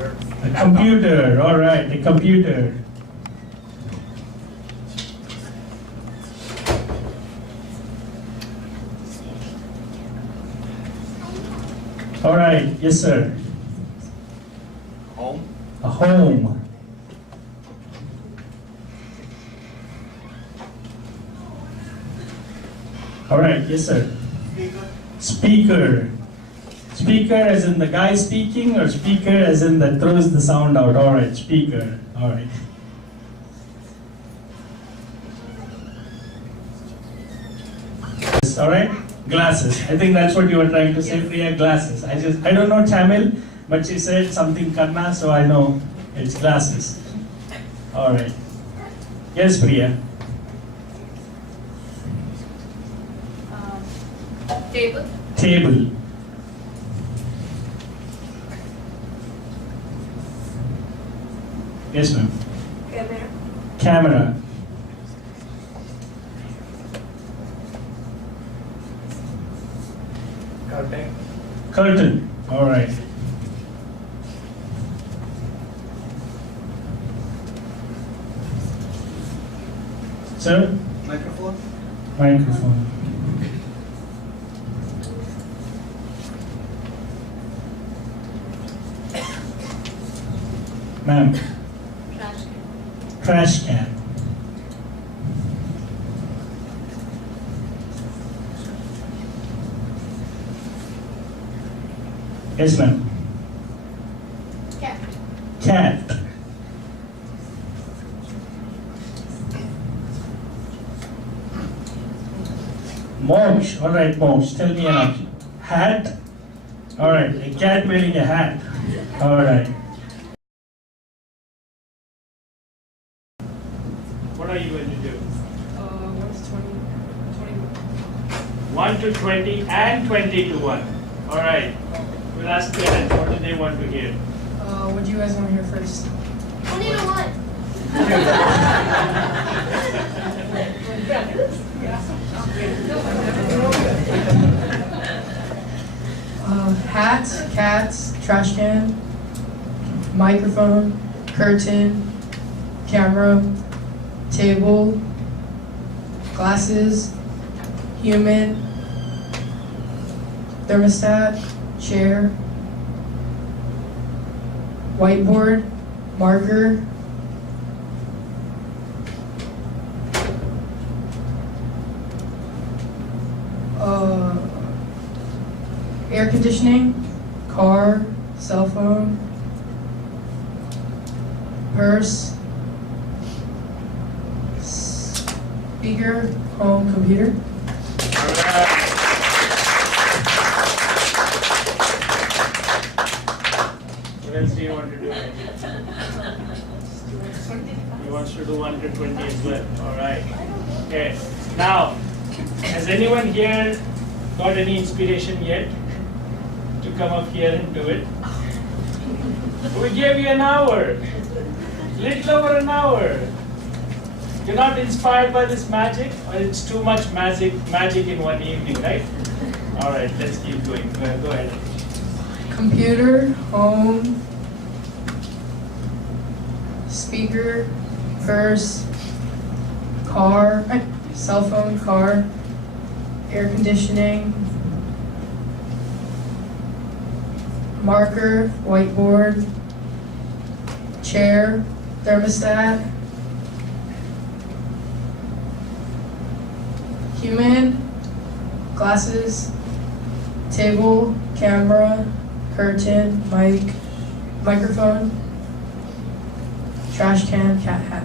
computer. A computer, all right, a computer. All right, yes sir. Home. A home. All right, yes sir. Speaker. Speaker. Speaker as in the guy speaking, or speaker as in that throws the sound out? All right, speaker. All right. Yes, all right. Glasses. I think that's what you were trying to say, Priya. Glasses. I don't know Tamil, but she said something Kanna, so I know it's glasses. All right. Yes, Priya. Table. Table. Yes, ma'am. Camera. Camera. Curtain. Curtain. All right. Sir? Microphone. Microphone. Ma'am. Trash can. Trash can. Yes, ma'am. Cat. Cat. Mosh. All right, Mosh. Tell me an option. Hat. All right, a cat wearing a hat. All right. What are you going to do? 1 to 20. 1 to 20 and 20 to 1. All right. We'll ask parents what do they want to hear. What do you guys want to hear first? 20 to 1. Hats, cats, trash can, microphone, curtain, camera, table, glasses, human, thermostat, chair, whiteboard, marker, air conditioning, car, cell phone, purse, speaker, home, computer. All right. What else do you want to do? He wants to do 1 to 20 as well. All right. Okay. Now, has anyone here got any inspiration yet to come up here and do it? We gave you an hour. Little over an hour. You're not inspired by this magic, or it's too much magic in one evening, right? All right, let's keep going. Go ahead. Computer, home, speaker, purse, car, cell phone, car, air conditioning, marker, whiteboard, chair, thermostat, human, glasses, table, camera, curtain, microphone, trash can, cat hat.